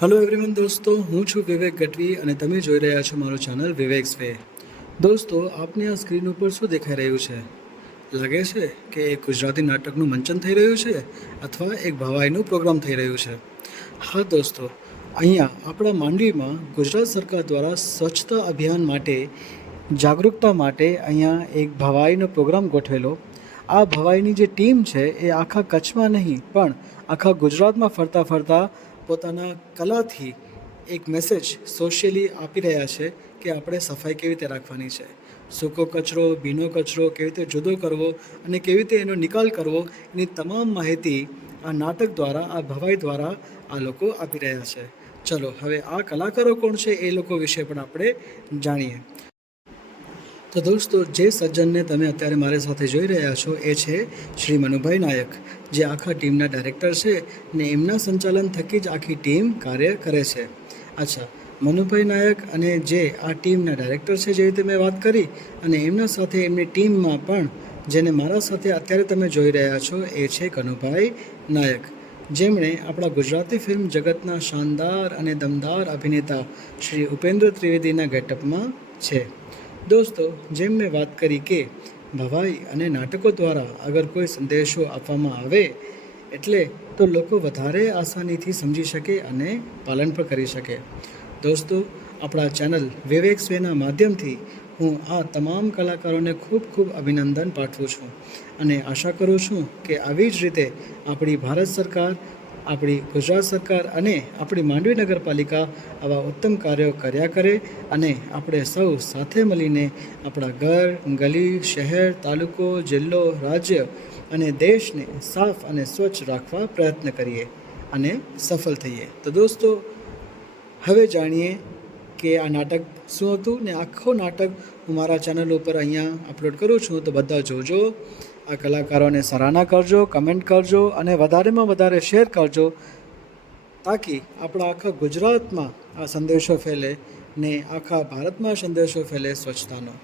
Hello everyone દોસ્તો, હું છું વિવેક ગઢવી અને તમે જોઈ રહ્યા છો મારું ચેનલ વિવેક્સ વે. દોસ્તો, આપને આ સ્ક્રીન ઉપર શું દેખાઈ રહ્યું છે? લાગે છે કે એક ગુજરાતી નાટકનું મંચન થઈ રહ્યું છે અથવા એક ભવાઈનું પ્રોગ્રામ થઈ રહ્યું છે. હા દોસ્તો, અહીંયા આપણા માંડવીમાં ગુજરાત સરકાર દ્વારા સ્વચ્છતા અભિયાન માટે જાગૃતતા માટે અહીંયા એક ભવાઈનો પ્રોગ્રામ ગોઠવેલો. આ ભવાઈની જે ટીમ છે એ આખા કચ્છમાં નહીં પણ આખા ગુજરાતમાં ફરતા ફરતા પોતાના કલાથી એક મેસેજ સોશિયલી આપી રહ્યા છે કે આપણે સફાઈ કેવી રીતે રાખવાની છે, સૂકો કચરો, ભીનો કચરો કેવી રીતે જુદો કરવો અને કેવી રીતે એનો નિકાલ કરવો, એની તમામ માહિતી આ નાટક દ્વારા, આ ભવાઈ દ્વારા આ લોકો આપી રહ્યા છે. ચલો હવે આ કલાકારો કોણ છે એ લોકો વિશે પણ આપણે જાણીએ. તો દોસ્તો, જે સજ્જનને તમે અત્યારે મારી સાથે જોઈ રહ્યા છો એ છે શ્રી મનુભાઈ નાયક, જે આખા ટીમના ડાયરેક્ટર છે ને એમના સંચાલન થકી જ આખી ટીમ કાર્ય કરે છે. અચ્છા, મનુભાઈ નાયક અને જે આ ટીમના ડાયરેક્ટર છે, જે રીતે મેં વાત કરી, અને એમના સાથે એમની ટીમમાં પણ જેને મારા સાથે અત્યારે તમે જોઈ રહ્યા છો એ છે કનુભાઈ નાયક, જેમણે આપણા ગુજરાતી ફિલ્મ જગતના શાનદાર અને દમદાર અભિનેતા શ્રી ઉપેન્દ્ર ત્રિવેદીના ગેટઅપમાં છે. દોસ્તો, જેમ મેં વાત કરી કે ભવાઈ અને નાટકો દ્વારા અગર કોઈ સંદેશો આપવામાં આવે એટલે તો લોકો વધારે આસાનીથી સમજી શકે અને પાલન પણ કરી શકે. દોસ્તો, આપણા ચેનલ વિવેક્સ વેના માધ્યમથી હું આ તમામ કલાકારોને ખૂબ ખૂબ અભિનંદન પાઠવું છું અને આશા કરું છું કે આવી જ રીતે આપણી ભારત સરકાર, આપણી ગુજરાત સરકાર અને આપણી માંડવી નગરપાલિકા આવા ઉત્તમ કાર્યો કર્યા કરે અને આપણે સૌ સાથે મળીને આપણા ઘર, ગલી, શહેર, તાલુકો, જિલ્લો, રાજ્ય અને દેશને સાફ અને સ્વચ્છ રાખવા પ્રયત્ન કરીએ અને સફળ થઈએ. તો દોસ્તો, હવે જાણીએ કે આ નાટક શું હતું ને આખો નાટક હું મારા ચેનલ ઉપર અહીંયા અપલોડ કરું છું, તો બધા જોજો, આ કલાકારોને સરાહના કરજો, કમેન્ટ કરજો અને વધારેમાં વધારે શેર કરજો, તાકી આપણા આખા ગુજરાતમાં આ સંદેશો ફેલે ને આખા ભારતમાં સંદેશો ફેલે સ્વચ્છતાનો.